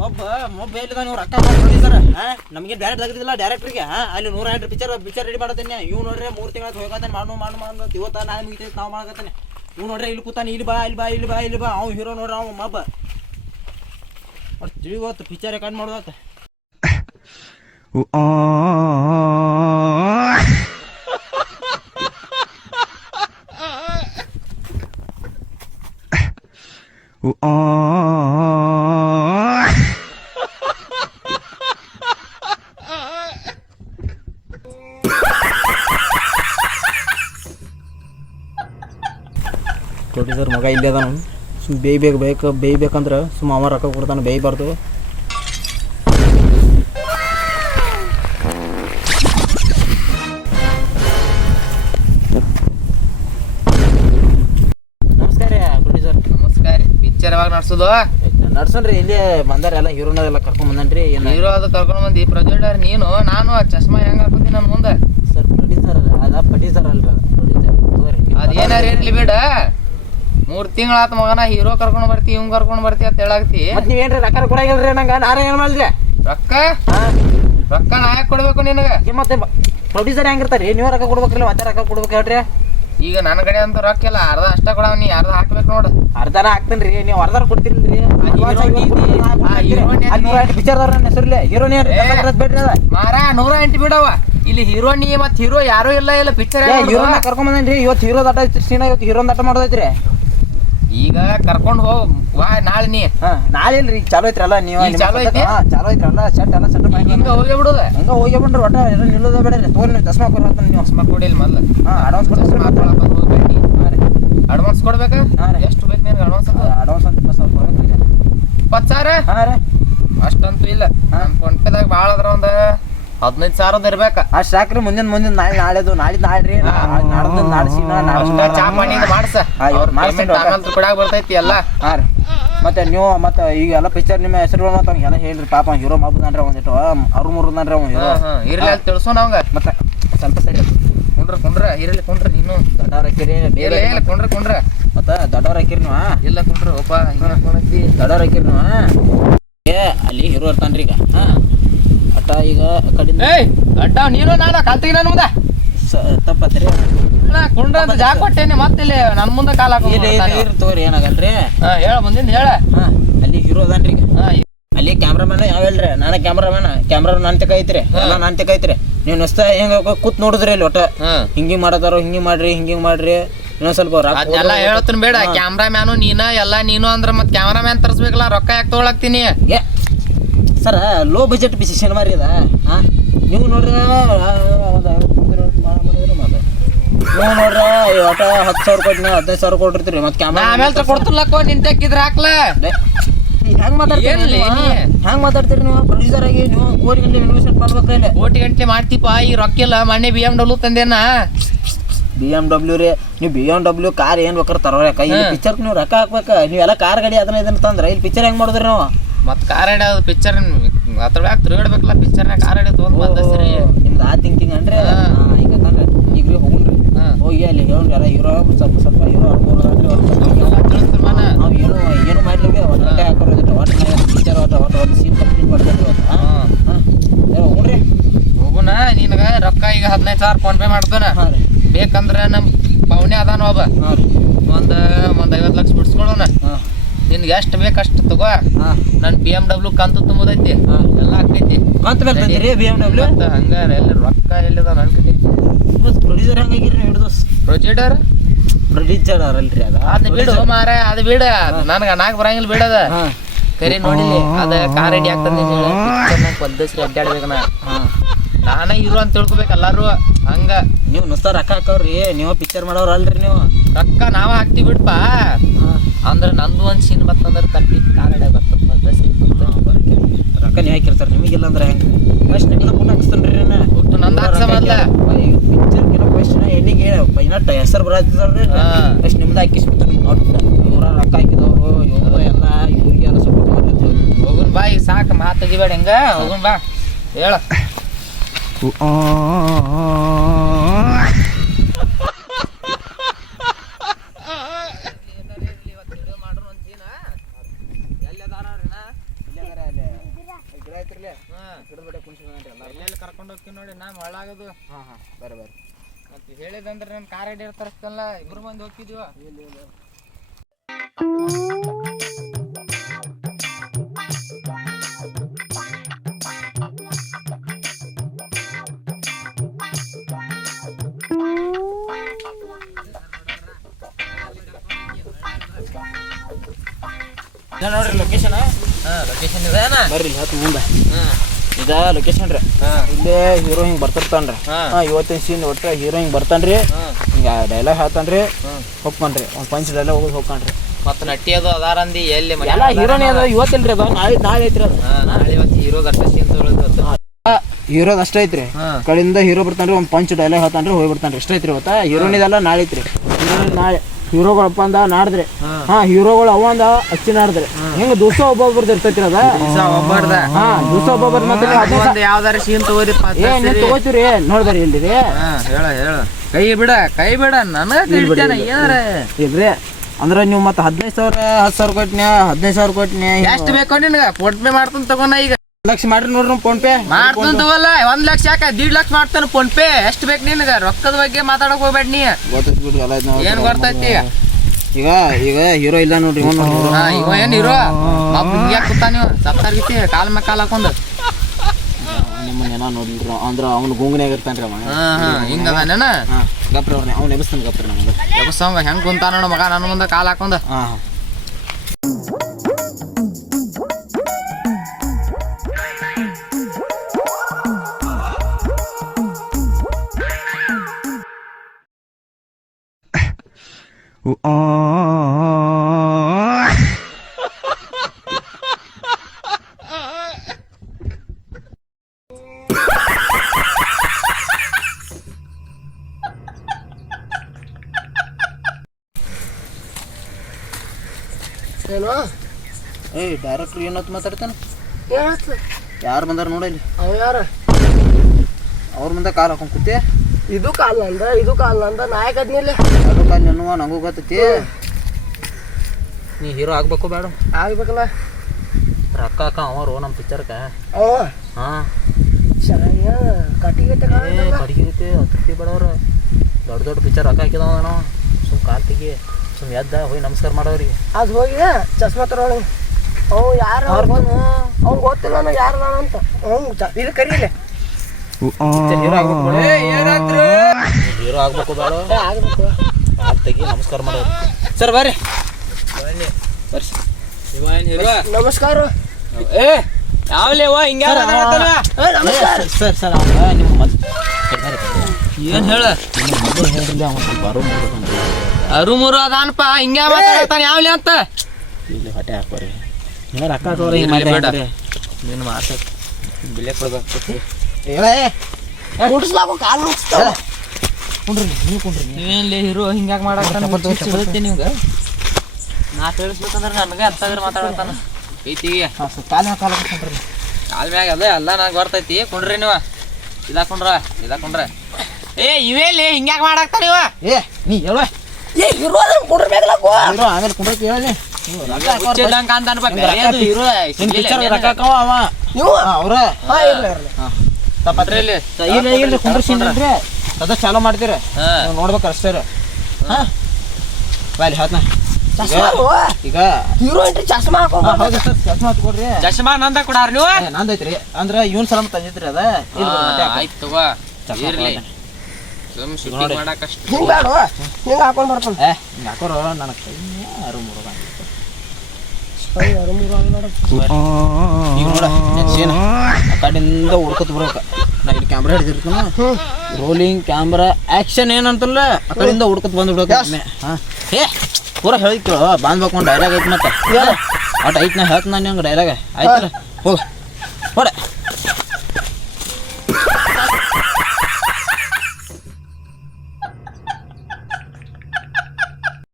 ಮೊಬ್ಬ ಎಲ್ಲಿದ ನೀವು ರೊಕ್ಕ ಪ್ರೊಡ್ಯೂಸರ್ ನಮಗೆ ಡೈರೆಕ್ಟ್ ತೆಗೆದಿಲ್ಲ ಡೈರೆಕ್ಟ್ರಿಗೆ ಅಲ್ಲಿ 108 ಪಿಕ್ಚರ್ ರೆಡಿ ಮಾಡತ್ತೇನೆ ಇವ್ ನೋಡ್ರಿ 3 ತಿಂಗಳ ಹೋಗತ್ತಾನೆ ಮಾಡು ಇವತ್ತ ನಾಳೆ ಮುಗಿತೈತಿ ನಾವು ಮಾಡಕತ್ತಾನೆ ಇವ್ ನೋಡ್ರಿ ಇಲ್ಲಿ ಕೂತಾನೆ ಇಲ್ಲಿ ಬಾ ಅವ್ನು ಹೀರೋ ನೋಡ್ರಿ ಅವ ಮೊಬ್ಬ ಅಷ್ಟು ಇವತ್ತು ಪಿಕ್ಚರ್ ರೆಕಾರ್ಡ್ ಮಾಡೋದತ್ತ ಪ್ರೊಡ್ಯೂಸರ್ ಮಗ ಇಲ್ಲೇ ಅದಾನು ಸುಮ್ ಬೇಯ್ಬೇಕಂದ್ರೆ ಸುಮ್ಮ ಅವ ರೊಕ್ಕ ಕೊಡ್ತಾನೆ ಬೇಯಬಾರ್ದು ನಮಸ್ಕಾರ ಪ್ರೊಡ್ಯೂಸರ್ ನಮಸ್ಕಾರ ಪಿಕ್ಚರ್ ಯಾವಾಗ ನಡ್ಸನ್ರಿ ಇಲ್ಲಿ ಬಂದಾರ ಎಲ್ಲ ಹೀರೋನೆಲ್ಲ ಕರ್ಕೊಂಡ್ ಬಂದನ್ರಿ ಹೀರೋ ಅದು ಕರ್ಕೊಂಡ್ ಬಂದಿ ಪ್ರೊಜೆಕ್ಟರ್ ನೀನು ನಾನು ಆ ಚಶ್ಮಾ ಹೆಂಗ್ ಹಾಕೋತಿ ನನ್ ಮುಂದೆ ಸರ್ ಪ್ರೊಡ್ಯೂಸರ್ ಪ್ರೊಡ್ಯೂಸರ್ ಅಲ್ರಿ ಅದೇನಾರ ಇರ್ಲಿ ಬೇಡ 3 ತಿಂಗಳಾತ ಮಗನ ಹೀರೋ ಕರ್ಕೊಂಡ್ ಬರ್ತಿ ಇವ್ ಕರ್ಕೊಂಡ್ ಬರ್ತಿ ಅಂತ ಹೇಳಾಕ್ತಿ ಮತ್ ನೀವೇನ್ರಿ ರೊಕ್ಕ ಕೊಡಂಗಿಲ್ರಿ ನಂಗ ನಾರೇ ಏನ್ ಮಾಡಿದ್ರಿ ರೊಕ್ಕ ನಾ ಯಾಕೆ ಕೊಡ್ಬೇಕು ನಿನಗ ಮತ್ತೆ ಪ್ರೊಡ್ಯೂಸರ್ ಹೆಂಗಿರ್ತಾರಿ ನೀವ್ ರೊಕ್ಕ ಕೊಡ್ಬೇಕ್ರಲ್ಲ ಮತ್ತೆ ರೊಕ್ಕ ಕೊಡ್ಬೇಕು ಹೇಳ್ರಿ ಈಗ ನನ್ನ ಕಡೆ ಅಂತ ರೊಕ್ಕ ಇಲ್ಲ ಅರ್ಧ ಅಷ್ಟ ಕೊಡವ ನೀ ಅರ್ಧ ಹಾಕ್ಬೇಕು ನೋಡು ಅರ್ಧನ ಹಾಕ್ತೇನ್ರಿ ನೀವು ಅರ್ಧ ಕೊಡ್ತೀರಿಲ್ರಿ ಪಿಕ್ಚರ್ದವ್ರ ನನ್ನ ಹೆಸರ್ಲಿ ಹೀರೋನಿ ಬೇಡ್ರಿ ಅದ ಮಾರ 108 ಬಿಡವ ಇಲ್ಲಿ ಹೀರೋನಿ ಮತ್ ಹೀರೋ ಯಾರು ಇಲ್ಲ ಪಿಕ್ಚರ್ ಹೀರೋನ ಕರ್ಕೊಂಡ್ ಬಂದೇನ್ರಿ ಇವತ್ತು ಹೀರೋ ದಟ್ಟ ಸೀನ ಇವತ್ತು ಹೀರೋನ್ ದಟ್ಟ ಮಾಡೋದೈತ್ರಿ ಈಗ ಕರ್ಕೊಂಡ್ ಹೋಗ್ ವಾ ನಾಳೆ ನೀ ನಾಳೆ ಇಲ್ರಿ ಚಾಲೋ ಐತ್ರಲ್ಲ ನೀವು ಚಾಲೋ ಐತ್ರಲ್ಲ ಶರ್ಟ್ ಎಲ್ಲ ಸೆಟ್ ಮಾಡಿ ಹಿಂಗ ಹೋಗಿ ಬಿಡುದ ಹಂಗ ಹೋಗಿ ಬಿಡ್ರಿ ಒಟ್ಟ ನಿಲ್ಲೋದ ಬೇಡ್ರಿ ತೋರಿ ನೀವು ಚಸ್ಮಾ ಕೊಡ್ತಾನೆ ನೀವು ಚಸ್ಮಾ ಕೊಡಿಲ್ ಮೊದ್ಲ ಅಡ್ವಾನ್ಸ್ ಅಡ್ವಾನ್ಸ್ ಕೊಡ್ಬೇಕ ಎಷ್ಟು ಬೇಕು ನಿನಗೆ ಅಡ್ವಾನ್ಸ್ ಅಂತ 20,000 20,000 ಹಾಂ ರೀ ಅಷ್ಟಂತೂ ಇಲ್ಲ ನನ್ನ ಫೋನ್ ಪೇದಾಗ ಭಾಳ ಅದ್ರ ಒಂದು 15,000 ಇರ್ಬೇಕ ಅಷ್ಟು ಸಾಕ್ರಿ ಮುಂದಿನ ನಾಳೆದು ನಾಡ್ರಿ ಚಾ ಪಾನಿಂದ ಮಾಡ್ಸ ಆಮೇಲೆ ಕೊಡಾಗ ಬರ್ತೈತಿ ಎಲ್ಲ ಹಾಂ ರೀ ಮತ್ತೆ ನೀವು ಮತ್ತೆ ಈಗ ಎಲ್ಲ ಪಿಕ್ಚರ್ ನಿಮ್ಮ ಹೆಸರು ಮತ್ತೆ ಎಲ್ಲ ಹೇಳ್ರಿ ಪಾಪ ಹೀರೋ ಮಾಡ್ಬೋದನ್ರಿ ಒಂದಿಟ್ಟು ಅವ್ರು ಮೂರದನ್ರಿ ಅವ ಹೀರೋ ಇರ್ಲಿ ಅಲ್ಲಿ ತಿಳ್ಸೋಣ ಅವಂಗ ಮತ್ತೆ ಸ್ವಲ್ಪ ಸರಿ ಕುಂಡ್ರ ಇರಲಿ ಕುಂಡ್ರಿ ನೀನು ದೊಡ್ಡವ್ರ ಹಾಕಿರಿ ಕುಂಡ್ರ ಮತ್ತೆ ದೊಡ್ಡವ್ರ ಹಾಕಿರಿ ನೀವು ಇಲ್ಲ ಕುಂಡ್ರಿ ಒಬ್ಬ ದೊಡ್ಡವ್ರ ಹಾಕಿರಿ ನೀವು ಅಲ್ಲಿ ಹೀರೋ ಇರ್ತಾನ್ರಿ ಈಗ ಅಟ್ಟ ಈಗ ಕಡಿಮೆ ಅಡ್ಡ ನೀನು ನಾನು ಕಲ್ತಿಗೆ ನನ್ನ ಮುಂದೆ ತಪ್ಪತ್ರಿ ಕುಂಡ್ರ ಅಂತ ಜಾಗ ಕೊಟ್ಟೇನೆ ಮತ್ತಿಲ್ಲಿ ನನ್ನ ಮುಂದೆ ಕಾಲ ತಗೋರಿ ಏನಾಗಲ್ರಿ ಹೇಳ ಮುಂದಿನ ಹೇಳ ಅಲ್ಲಿ ಹೀರೋ ಅದಾನ್ರಿ ಈಗ ಅಲ್ಲಿ ಕ್ಯಾಮ್ರಾಮನ್ ಯಾವಲ್ರಿ ನಾನು ಕ್ಯಾಮ್ರಾ ನನ್ ತಕ ಐತ್ರಿ ಎಲ್ಲ ನನ್ ತಕ ಐತ್ರಿ ನೀವು ನಸ್ತ ಹೆಂಗ ಕೂತ್ ನೋಡಿದ್ರಿ ಇಲ್ಲಿ ಒಟ್ಟ ಹಿಂಗಿಂಗ್ ಮಾಡತಾರ ಹಿಂಗಿಂಗ್ ಮಾಡ್ರಿ ಇನ್ನೊಂದ್ ಸ್ವಲ್ಪ ಎಲ್ಲ ಹೇಳ್ತೀನಿ ಬೇಡ ಕ್ಯಾಮ್ರಾಮ್ಯಾನು ನೀನ ಎಲ್ಲ ನೀನು ಅಂದ್ರ ಮತ್ ಕ್ಯಾಮ್ರಾಮ್ಯಾನ್ ತರ್ಸ್ಬೇಕಲ್ಲ ರೊಕ್ಕ ಯಾಕೆ ತಗೊಳಕ್ತೀನಿ ಸರ್ ಲೋ ಬಜೆಟ್ ಸಿನಿಮಾ ರೀ ಅದ ನೀವು ನೋಡ್ರಿ ನೀವು ನೋಡ್ರಿ ಒಟ್ಟ 10,000 ಕೊಟ್ಟು 15,000 ಕೊಟ್ಟಿರ್ತೀರಿ ಮತ್ತೆ ಕ್ಯಾಮ್ರಾ ಆಮೇಲೆ ಕೊಡ್ತಿಲ್ಲಕ್ಕೋ ನಿನ್ ತೆಕ್ಕಿದ್ರೆ ಹಾಕ್ಲ ಹೆಂಗ್ ಮಾತಾಡ್ತೀರಿ ನೀವು ಪ್ರೊಡ್ಯೂಸರ್ ಆಗಿ ನೀವು ಕೋಟಿ ಗಂಟೆ ಇನ್ವೆಸ್ಟ್ಮೆಂಟ್ ಮಾಡ್ಬೇಕಲ್ಲ ಕೋಟಿ ಗಂಟೆ ಮಾಡ್ತೀಪ ಈ ರೊಕ್ಕ ಇಲ್ಲ ಮೊನ್ನೆ BMW ತಂದೇನ BMW ರೀ ನೀವು BMW ಕಾರ್ ಏನ್ ಬೇಕಾದ್ರೆ ತರೋರ ಕೈ ಪಿಕ್ಚರ್ ನೀವು ರೊಕ್ಕ ಹಾಕ್ಬೇಕ ನೀವೆಲ್ಲ ಕಾರ್ ಗಾಡಿ ಅದನ್ನ ತಂದ್ರೆ ಇಲ್ಲಿ ಪಿಕ್ಚರ್ ಹೆಂಗ್ ಮಾಡಿದ್ರಿ ನಾವು ಮತ್ ಕಾರ್ ಆಡೋದು ಪಿಕ್ಚರ್ ಅದ್ರ ಬ್ಯಾಗ ತಿರುಗಾಡ್ಬೇಕಲ್ಲ ಪಿಕ್ಚರ್ನಾಗ ಕಾರ್ ಆಡಿ ತೊಗೊಂಡ್ ಬಂದಸ್ರಿ ನಿಮ್ದು ಆ ಥಿಂಕಿಂಗ್ ಅಂದ್ರೆ ಈಗ ತಂದ್ರೆ ಈಗ ರೀ ಹೋಗ್ರಿ ಹೋಗಿ ಅಲ್ಲಿ ಹೇಳಿ ಎಲ್ಲ ಹೀರೋ ಸ್ವಲ್ಪ ಹೀರೋ ನಾವು ಏನು ಮಾಡ್ಲಿಕ್ಕೆ ಒಂದು ಗಂಟೆ ಹಾಕೋದಿಟ್ಟು ಪಿಕ್ಚರ್ ಒಂದು ಸೀನ್ ಕಂಪ್ಲೀಟ್ ಮಾಡ್ತೀವಿ ಹೋಗ್ರಿ ಹೋಗುನ ನಿನಗ ರೊಕ್ಕ ಈಗ 15,000 ಫೋನ್ ಪೇ ಮಾಡ್ತಾನ ಬೇಕಂದ್ರೆ ನಮ್ ಪವನೆ ಅದಾನ ಒಬ್ಬ ಒಂದ್ 50 ಲಕ್ಷ ಬಿಡ್ಸ್ಕೊಳೋಣ ನಿನ್ಗೆ ಎಷ್ಟು ಬೇಕು ಅಷ್ಟು ತಗೋ ನನ್ BMW ಕಂತು ತುಂಬದೈತಿ ಎಲ್ಲ ಆಗ್ತೈತಿ BMW ಹಂಗಾರ ಎಲ್ಲಿ ರೊಕ್ಕ ಎಲ್ಲಿದ ನನ್ ಕಡೆ ಪ್ರೊಡ್ಯೂಸರ್ ಹಂಗಾಗಿರಿ ಹಿಡಿದು ಪ್ರೊಡ್ಯೂಸರ್ ಅಲ್ರಿ ಅದು ಬಿಡು ಮಾರ ಅದು ಬಿಡ ನನ್ಗ ನಾಕ್ ಬರಂಗಿಲ್ಲ ಬಿಡದ ಕರಿ ನೋಡಿಲಿ ಅದ ಕಾರ್ ರೆಡಿ ಆಗ್ತದೆ ಪದ್ದಸ್ರಿ ಅಡ್ಡಾಡ್ಬೇಕನ ನಾನೇ ಹೀರೋ ಅಂತ ತಿಳ್ಕೊಬೇಕು ಎಲ್ಲಾರು ಹಂಗ ನೀವು ನುಸ್ತ ರೊಕ್ಕ ಹಾಕವ್ರಿ ನೀವು ಪಿಕ್ಚರ್ ಮಾಡೋರು ಅಲ್ರಿ ನೀವು ರೊಕ್ಕ ನಾವ ಹಾಕ್ತಿವಿ ಬಿಡ್ಪಾ ಅಂದ್ರೆ ನಂದು ಒಂದ್ ಸೀನ್ ಬರ್ತಂದ್ರೆ ಕಟ್ಟಿ ಕಾರ್ ರೆಡಿ ಬರ್ತಪ್ಪ ರೊಕ್ಕ ನೀವು ಹಾಕಿರ್ತಾರೆ ನಿಮಗಿಲ್ಲ ಅಂದ್ರೆ ಹೆಂಗೆ ಫಸ್ಟ್ ನಿಮ್ಗೆ ಕೊಟ್ಟು ಹಾಕಿಸ್ತೇನ್ರಿ ಒಟ್ಟು ನಂದು ಹಾಕ್ಸಮಲ್ಲ ಪಿಕ್ಚರ್ ಕೆಲವು ಕ್ವಶನ್ ಎಲ್ಲಿಗೆ ಪೈನಟ್ ಹೆಸರು ಬರತ್ತಿದಾರ್ರಿ ಫಸ್ಟ್ ನಿಮ್ದು ಹಾಕಿಸ್ಬಿಡ್ತಾರೆ ಇವ್ರ ರೊಕ್ಕ ಹಾಕಿದವರು ಇವ್ರ ಎಲ್ಲ ಇವ್ರಿಗೆ ಎಲ್ಲ ಸಪೋರ್ಟ್ ಮಾಡ್ತಿದ್ರು ಹೋಗುನ್ ಬಾ ಈಗ ಸಾಕು ಮಾತು ತೆಗಿಬೇಡ ಹೆಂಗ ಹೋಗುನ್ ಬಾ ಹೇಳ ನೋಡಿ ನಾ ಮಳ್ಳಾಗದು. ಹಾಂ ಹಾಂ ಬರ್ರಿ ಮತ್ತೆ ಹೇಳಿದಂದ್ರೆ ನನ್ನ ಕಾರ್ ರೆಡಿ ತರಿಸ್ತಲ್ಲ, ಇಬ್ರು ಮಂದಿ ಹೋಗ್ತಿದ್ವ. ನೋಡ್ರಿ ಲೊಕೇಶನ್. ಲೊಕೇಶನ್ ಇದೇನ? ಬರ್ರಿ ಹತ್ತು ಮುಂದೆ ಇದ ಲೊಕೇಶನ್ ರೀ. ಇಲ್ಲೇ ಹೀರೋ ಹಿಂಗೆ ಬರ್ತಿರ್ತಾನ್ರಿ. ಇವತ್ತಿನ ಸೀನ್ ಒಟ್ಟು ಹೀರೋ ಹಿಂಗೆ ಬರ್ತಾನ್ರಿ, ಹಿಂಗೆ ಡೈಲಾಗ್ ಹೇಳ್ತಾನ್ರಿ, ಹೋಗ್ತಾನ್ರಿ ಒಂದು ಪಂಚ್ ಡೈಲಾಗ್ ಹೋಗೋದು ಹೋಗ್ತಾನ್ರಿ. ಮತ್ತೆ ನಟಿ ಅದು ಅದಾರಂದಿ ಎಲ್ಲಿ ಎಲ್ಲ ಹೀರೋನೇ ಅದ. ಇವತ್ತಿಲ್ರಿ ಅದು ನಾಳೆ ಐತ್ರಿ ಅದು. ನಾಳೆ ಇವತ್ತು ಹೀರೋದ ಅಷ್ಟ ಸೀನ್ ತೊಗೊಳೋದು. ಹೀರೋದ್ ಅಷ್ಟ ಐತ್ರಿ. ಕಡೆಯಿಂದ ಹೀರೋ ಬರ್ತಾನ್ರಿ, ಒಂದು ಪಂಚ್ ಡೈಲಾಗ್ ಹೇಳ್ತಾನ್ರಿ, ಹೋಗಿ ಬಿಡ್ತಾನ್ರಿ. ಇಷ್ಟ ಐತ್ರಿ ಇವತ್ತ. ಹೀರೋನಿದೆಲ್ಲ ನಾಳೆ ಐತ್ರಿ. ನಾಳೆ ಹೀರೋಗಳಪ್ಪ ಅಂದ ನಾಡ್ದ್ರಿ. ಹೀರೋಗಳು ಅವ ಅಂದ ಅಚ್ಚಿ ನಾಡ್ದ್ರಿ. ಹಿಂಗ ದಿವಸ ಒಬ್ಬೊಬ್ರದ್ದು ಇರ್ತೈತ್ರಿ ಅದ. ದಿವಸ ಒಬ್ಬೊಬ್ಬರ ಮತ್ತೆ ಯಾವ್ದಾರ ಸೀನ್ ತಗೋರಿ ತಗೋತೀರಿ ನೋಡ್ದಾರಿ ಇಲ್ರಿ. ಹೇಳ ಕೈ ಬಿಡ ನನಗ ಏನಾರ ಇಲ್ರಿ ಅಂದ್ರ ನೀವು ಮತ್ತೆ 15,000 10,000 ಕೊಟ್ನ್ಯಾ 15,000 ಕೊಟ್ನ್ಯಾ ಎಷ್ಟು ಬೇಕೋ ನಿನಗ ಫೋನ್ ಪೇ ಮಾಡ್ತಾನ ತಗೋಣ. ಈಗ 1 ಲಕ್ಷ ಮಾಡ್ರಿ ನೋಡ್ರಿ ಫೋನ್ ಪೇ ಮಾಡ್ತಾನ ತಗೋಲ್ಲ. 1 ಲಕ್ಷ ಯಾಕ 1.5 ಲಕ್ಷ ಮಾಡ್ತಾನ ಫೋನ್ ಪೇ. ಎಷ್ಟು ಬೇಕು ನಿನಗ? ರೊಕ್ಕದ ಬಗ್ಗೆ ಮಾತಾಡಕ್ ಹೋಗ್ಬೇಡ ನೀ. ಗೊತ್ತೈತಿ ಬಿಡ್ರಿ ಎಲ್ಲ ಏನ್ ಗೊತ್ತೈತಿ? ಈಗ ಹೀರೋ ಇಲ್ಲ ನೋಡ್ರಿ. ಇವ ಏನ್ ಹೀರೋ ಹಿಂಗ್ಯಾಕ ಕೂತ ನೀವು ಸತ್ತಾರ್ಗಿತಿ ಕಾಲ್ ಮ್ಯಾಗ ಕಾಲ್ ಹಾಕೊಂಡ್ ನಿಮ್ಮನ್ನೇನ ನೋಡಿಲ್ರಿ. ಅಂದ್ರ ಅವ್ನ ಗುಂಗನ್ಯಾಗ ಇರ್ತಾನ್ರಿ ಅವ. ಹಿಂಗದಾನೇನ? ಗಪ್ರಿ ಅವ್ರನ್ನ ಅವ್ನ ಎಬ್ಸ್ತಾನ ಗಪ್ರಿ ನಮ್ಗೆ. ಎಬ್ಸಂಗ ಹೆಂಗ್ ಕುಂತ ನೋಡ ಮಗ ನನ್ನ ಮುಂದೆ ಕಾಲ್ ಹಾಕೊಂಡ. ಏಯ್ ಡೈರೆಕ್ಟ್ರ್ ಏನತ್ ಮಾತಾಡ್ತಾನ? ಯಾರು ಬಂದಾರ ನೋಡಲಿ. ಅವ್ರ ಮುಂದೆ ಕಾಲ್ ಹಾಕೊಂಡ್ ಕೂತಿ. ಇದು ಕಾಲ್ ನಂದ ನಾಯಕ ಅದ್ನಿಲ್ಲ. ಅದು ಕಾಲ್ ನೆನ್ನುವ ನಂಗೂ ಗೊತ್ತೈತಿ. ನೀ ಹೀರೋ ಆಗ್ಬೇಕು ಬೇಡ? ಆಗ್ಬೇಕಲ್ಲ. ರೊಕ್ಕ ಅವರು ನಮ್ಮ ಪಿಕ್ಚರ್ಕ. ಹಾಂ ಕಟ್ಟಿಗೆ ಕಡಿಗಿರುತ್ತೆ 10 ರೂಪಾಯಿ ಬೇಡವ್ರ. ದೊಡ್ಡ ಪಿಕ್ಚರ್ ರೊಕ್ಕ ಹಾಕಿದವ ನಾವು. ಸುಮ್ ಕಾಲ್ ತೆಗಿ, ಸುಮ್ ಎದ್ದ ಹೋಗಿ ನಮಸ್ಕಾರ ಮಾಡೋರಿಗೆ. ಅದು ಹೋಗಿ ಚಸ್ಮಾ ತರೋಣ. ಅವ್ ಯಾರು ಅವ್ನು ಗೊತ್ತಿಲ್ಲ ನಾನು ಯಾರು ಅಂತ. ಇದು ಕರೀಲಿ ಹೀರೋ ಆಗ್ಬೇಕು ಬೇಡ? ಆಗ್ಬೇಕು. ಕಾಲ್ ತೆಗಿ ನಮಸ್ಕಾರ ಮಾಡೋರು. ಸರ್ ಬರ್ರಿ ನಮಸ್ಕಾರ. ಯಾವ್ಲೇವ ಹಿಂಗ ಸರ್ ಸರ್ ಅವ ನಿಮ್ಮ ಏನ್ ಹೇಳ ಮಗಳು ಹೇಳಿಲ್ಲ. ಅವ ಸ್ವಲ್ಪ ಅರುಮುರು ಅದಾನಪ್ಪ ಹಿಂಗ ಮಾತಾಡ್ತಾನ. ಯಾವ್ಲಿ ಅಂತ ಇಲ್ಲಿ ಹೊಟ್ಟೆ ಹಾಕೋರಿ. ನೀವು ರೊಕ್ಕ ಹಾಕೋರಿ. ಹಿಂಗೆ ಬೇಡ ನೀನು ಮಾತಾಡ ಬೆಲೆ ಕೊಡ್ಬೇಕು. ಕುಡಿಸ್ಲಾಕು ಕಾಲು ಮುಗಿಸ್ತಾವ. ಕುಂಡ್ರಿ ನೀವು ಕುಂಡ್ರಿ. ನೀವೇನ್ಲಿ ಹೀರೋ ಹಿಂಗ್ಯಾಕೆ ಮಾಡಾಕ್ತಾನೆ ನಿಮ್ಗೆ? ನಾ ತಿಳಿಸ್ಬೇಕಂದ್ರೆ ನನಗೆ ಅರ್ಥಾದ್ರೆ ಮಾತಾಡ್ತಾನ ಐತಿಗೆ. ಹಾಂ ಸರ್ ಕಾಲ ಕುಂಡ್ರಿ. ಕಾಲ್ ಮ್ಯಾಗ ಅದ ಎಲ್ಲ ನಂಗೆ ಬರ್ತೈತಿ. ಕುಂಡ್ರಿ ನೀವು ಇದಾಕೊಂಡ್ರ ಇವೇಲಿ ಹಿಂಗ್ಯಾಕೆ ಮಾಡಾಕ್ತಾನ ಇವ? ನೀ ಹೇಳುವ ಹೀರೋ ಕುಡ್ರಬೇಕಲ್ಲ. ಹೀರೋ ಆಮೇಲೆ ಕುಂಡ್ರಕ್ಕೆ ಹೇಳಿ. ಅದ ಚಾಲೂ ಮಾಡ್ತೀರ ನೋಡ್ಬೇಕು ಅಷ್ಟೇ. ಬಾಯ್ ಹಾತ್ನ ಈಗ ಹೀರೋ ಎಂಟ್ರಿ ಚಸ್ಮಾ ಹಾಕೋದು. ಚಸ್ಮಾ ಹಚ್ಕೊಡ್ರಿ. ಚಶ್ಮಾ ನಂದ ಕೊಡಾರ ನೀವು? ನಂದೈತ್ರಿ. ಅಂದ್ರ ಇವನ್ ಸಲ ತಂದಿದ್ರಿ ಅದ. ಆಯ್ತು ತಗೋ ಇರ್ಲಿ. ಶೂಟಿಂಗ್ ಮಾಡಕಷ್ಟ ಹಿಂಗ್ ಬೇಡ ಹಿಂಗ ಹಾಕೊಂಡ್ ಬರ್ತಾನ. ಹಿಂಗ ಹಾಕೋರು ನನಗೆ ಕೈ ಅರು ಮುರುಗ ಈಗ ನೋಡ ಸೀನ್ ಆ ಕಡೆಯಿಂದ ಹುಡ್ಕೊತ ಬರ್ಬೇಕು. ನಾ ಇಲ್ಲಿ ಕ್ಯಾಮ್ರಾ ಹಿಡಿದಿರ್ತಾನ. ರೋಲಿಂಗ್ ಕ್ಯಾಮ್ರಾ ಆಕ್ಷನ್ ಏನಂತಲ್ಲ ಆ ಕಡೆಯಿಂದ ಹುಡ್ಕೊತ ಬಂದ್ಬಿಡ್ಬೇಕು. ಹಾಂ ಪೂರ ಹೇಳಿ ಕೇಳು. ಬಾಂದ್ಬೇಕು ಒಂದು ಡೈಲಾಗ್ ಐತಿ. ಮತ್ತೆ ಒಟ್ಟು ಐತಿ. ನಾ ಹೇಳ್ತೀನಿ ನಾನು ಹಂಗೆ ಡೈಲಾಗ ಆಯ್ತಲ್ಲ. ಹೋಗ ಹೊಡೆ.